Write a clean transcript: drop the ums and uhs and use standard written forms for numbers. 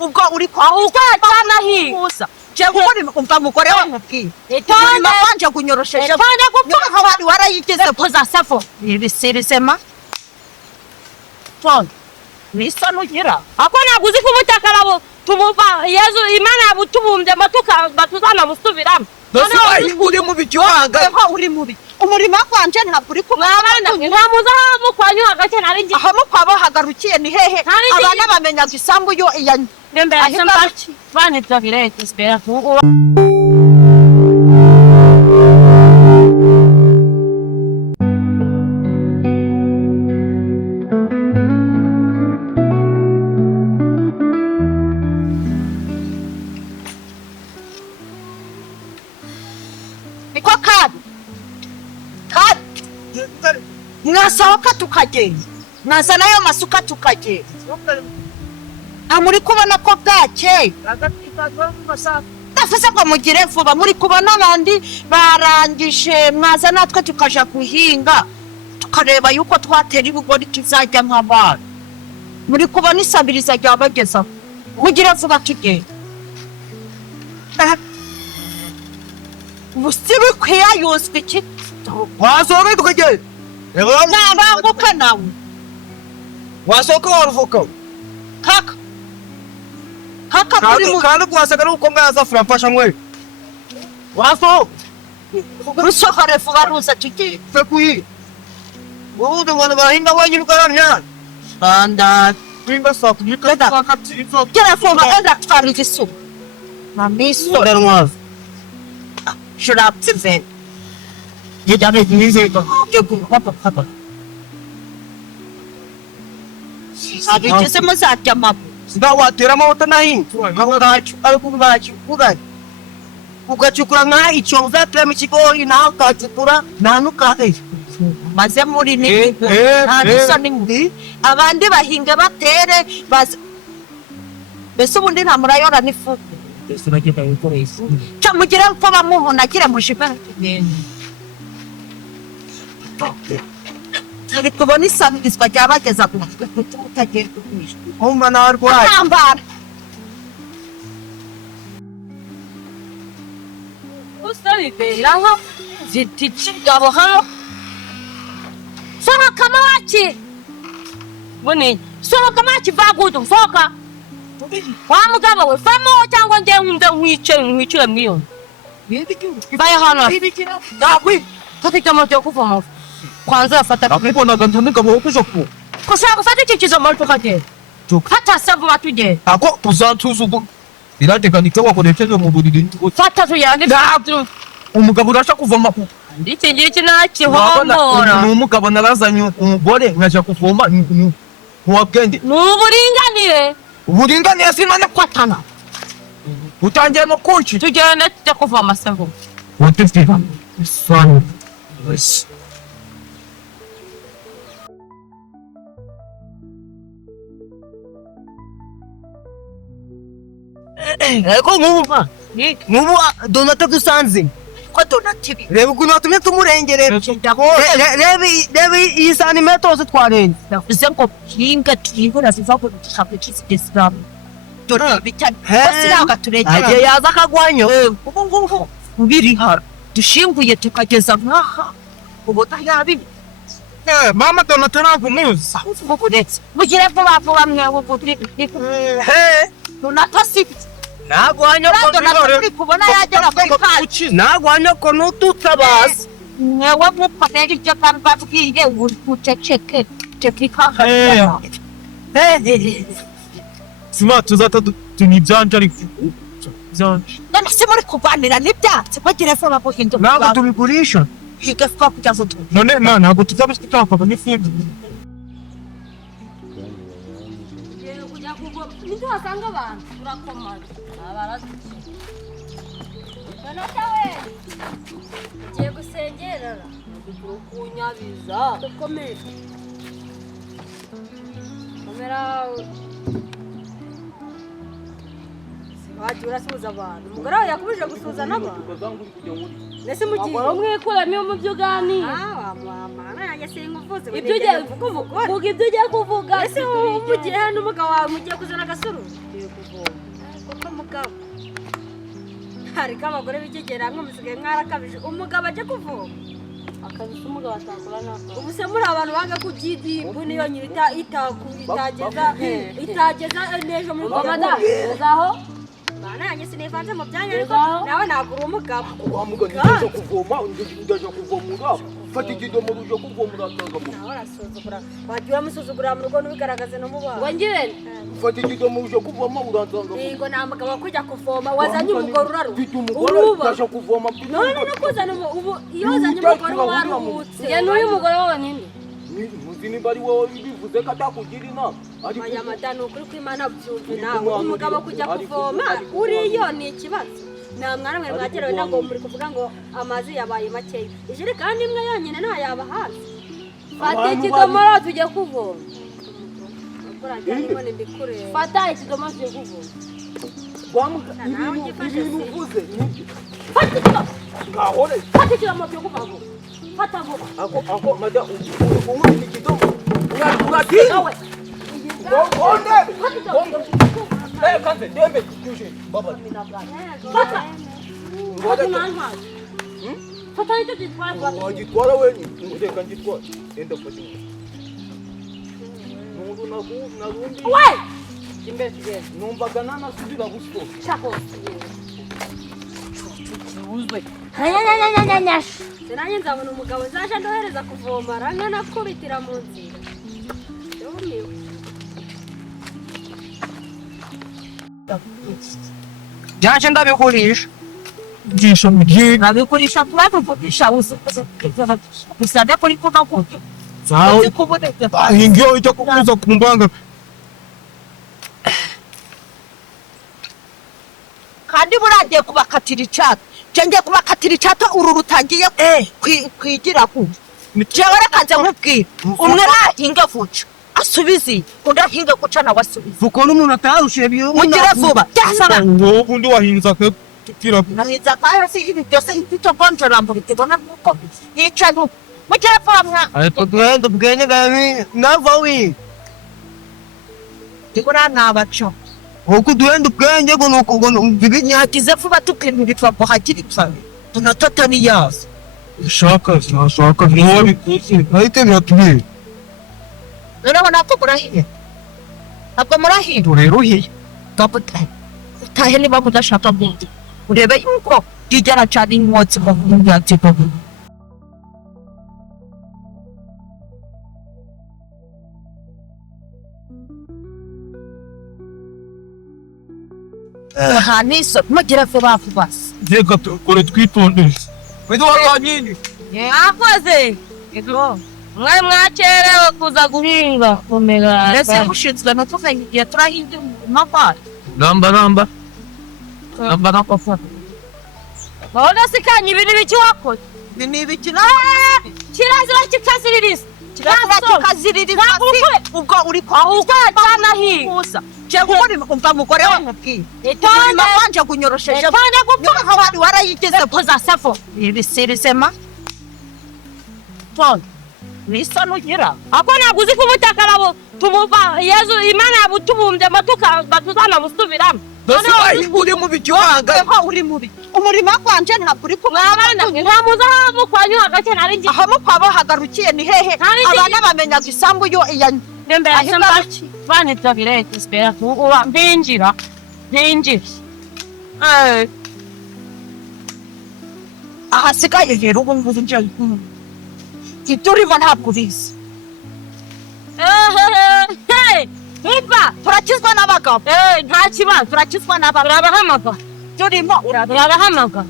ubwo uri kwa Ukatana hii. Je ngori umva mugore wa mubwi. Etana kwanje kunyorosheshe. Etana kupfa hawari warayigeze koza safo. Ibiseresema. Ton. Nisa nugira. Akona guzi kumutaka labo tumuva Yesu Imana yabutubumbye matuka batuzana musubiramo. None uri mu bijwanga. Uri mubi. Umurima kwanje ntabwo uri kumwana. Ntamuza hamu kwanyu hagati narinje. Aho mukwabo hagarukiye ni hehe? Abana bamenya gisambu yo iya. Nembe asembachi. Vani twavirete espera kuko. Mwasohoka tukagenda mwazana ayo masuka tukagenda muri kubona ko bwake ndafise ko mugire vuba muri kubona abandi barangije mwaza natwe tukaja guhinga tukareba yuko twatera ibigori tuzajya nk'abana muri kubona isabiriza ryabageza mugire vuba tugenda ubusibi kwiyayuzwe iki wasohoka tukagenda nabanguka nawe wasohoka waruvuka kaka kuri mu kandi kwasaga nuko mwaza furafasha mwe wasohoka rusohore vuba ruza tugiye fekuyi ubundi abantu bahinga wenyine ukaramya banda twimba safu Leda. Kera vuba enda twari igisuba mamiso ndarwaza shuraptive yajyaga nize ko abigeze muzajya mabu watera amabota nahinze ugacukura nka icyo uzatera mu kigori nawe ukacukura ntanukahe maze muri ni nta n'imbi abandi bahinga batere mbese ubundi nta murayora n'ifu mugire ko bamubona agira mujiba turi kubona isabirizwa ryabageza ku utagiye kukwishwa umva nawe arwaye ambara usabiberaho zitichigabo hano soka kama wachi bone soka machi vagudu foka wa mugabo we famo cyangwa nge nkunde nkwice mwiyo baya hano ndakwi tafika moto kuvoma kwanza afata akubona gantunika bo kujoku kosa ufate kikizo moto kate fata sabu watuje ako tuzantuzugo irateganika wakoresheje mu buriri fata tuyande umugabo urasha kuvoma ku ndike ngiki nakihomora umugabo narazanye umugore nkaje kuvoma wabwende nuburinganire uburinganire sinane kwatana utangiye no kunci tujyane tujya kuvoma sabu wotifika swan yes ko nkuba donata dusanze ko donatibi reba ukuntu watumye tumurengerera reba iyi santimetero zose twarenze ndavuze ngo hinga twihura ziva ku gishapwe cy'isilamu dore bitani basiraga turengera agiye yaza akagwanyo ubu ngubu biri hara dushinguye tukageza nkaha ubota yabi mama donata ntabwo muzi uburetse mugire vuba vuba mwe ubutri donata si nagwanyo ko donata kubona yagera kuri kaci nagwanyo ko nututabaza mwewe mupateri icyo bambabwiye uceceke tekika sima tuzata tunibyanje ariko none se muri kuganira n'ibyatsi bagire vuba buhindura ntabwo tubigurisha higafa kujyazo tu none ntabwo tuzabishika papa n'ifindu Ndio asanga abantu urakomara abarazi Banatawe Giye gusengerera kunyabiza komera komera wagiye urasuhuza abantu umugore wawe yakubije gusuhuza n'abantu mbese mugiye mwikuramyo mu byo uganira mama nanjye sinkuvuze ibyo ugiye kuvuga vuga ibyo ugiye kuvuga ese umugiye n'umugabo wawe mugiye kuzana agasuru ugiye kuvoma kuko mugabo hariko abagore b'ikigera hamwe musigaye mwarakabije umugabo ajya kuvoma akabisa umugabo atakora nako ubu se muri abantu banga kugidibu niyo nyiri itageza nejo muri komada zaho bana yanjye sinivanze mu byanya ariko nawe ntabwo uri umugabo ndaje kuvoma ndaje kuvoma ngabo fata ikidomo uje kuvoma uratanga mu nawe urasuzugura wagiye uramusuzugura mu rugo n'ubigaragaze no mu bana ngo ngire fata ikidomo uje kuvoma uratanga mu ngo nta mugabo kujya kuvoma wazanye umugore uraruha uruba ndaje kuvoma none no kuzana ubu iyo wazanye umugore waruhutse ya n'uyu mugore wawe ninde muzi nimba ari wowe bivuze ko atakugira inama aya madani ukuri kw'Imana byumve nawe umugabo kujya kuvoma uriyo ni ikibazo nta mwana mwe mwagerewe ntabwo muri kuvuga ngo amazi yabaye makeya ijerekani imwe yonyine nta yaba hafi fata ikidomoro tujye kuvoma fata ikidomoro tujye kuvoma ibintu uvuze fata ikidomoro ngahore fata ikidomoro tujye kuvoma fata vuba ako mada unywa ikidomo unatinga we bonde kaze dembe tuje baba fata fata icyo gitwara wagitwara wenye reka ngitwara enda fata narundi we imbere tugeze numvaga nanasubira gusto chako uzwe nanjye nzabona umugabo nzaje ndohereza kuvoma range nakubitira mu nzira yumiwe byaje ndabikurisha nabikurisha turabivugisha usabye kuri kuna kuto sawa ingio itakukuza kumbanga kandi buragiye kubakatira icata ngiye kubakatira icata uru rutangiye kwigira ku jewe reka nze nkubwira umwe nahinga vuca asubize undi ahinga guca nawe asubize vuko n'umuntu atarushiye biyo mugire vuba byasaba ngo undi wahinza ke tukira nahinza kayo si ibi byose icyo bonjora mbo bitibona nuko yica ntu mugire vuba mwa ariko twende bwene gami nava wi digura nabacho uko duende bwenge ngo nuko nyakize vuba tukirinditwa ko hakiri cyane tunatotani yazo shaka niwe bikuzi ahite byatubye noneho nako murahiye ntabwo murahiye rero hiye tahe niba mudashaka bwenge urebe yuko rigera cyane inkotsi bavuga haniso mugire vuba vuba reka tukore twitondeze Widwa nyinyi akoze ego mwe mwakerewe kuza guhinga kumega ese ushinzwe no tuvenye turahinga mapara namba babona sikanye ibintu biki wakoze ni ibikina kirazira kikaziririza kikaziririza ubwo uri kwa cyana hinga cyangwa umva mugore wa mubwiye itonde manje kunyorosheje itonde gupfa abandi warayigeze poza safo ibiserisema ton nisa nugira ako naguzi kubutaka babo tumuva yezu imana yabutubumbye matuka batuzana busubiramo dose uri mu bijwanga ko uri mubi umurima kwanje ntabwo uri kumwe abana nta muzahamu kwanyu hagake nari ngi aho mukwabo hagarukiye ni hehe abana bamenyaga isambu yo iya nembe asembachi bane tabirete spera tu uba mbinjira ahasigaye rero ubu ngubu nje ibyo urimo ntabwo ubizi Himba turakizwa n'abagabo nta kibazo turakizwa n'abagabo urabahamaga turimo urabahamaga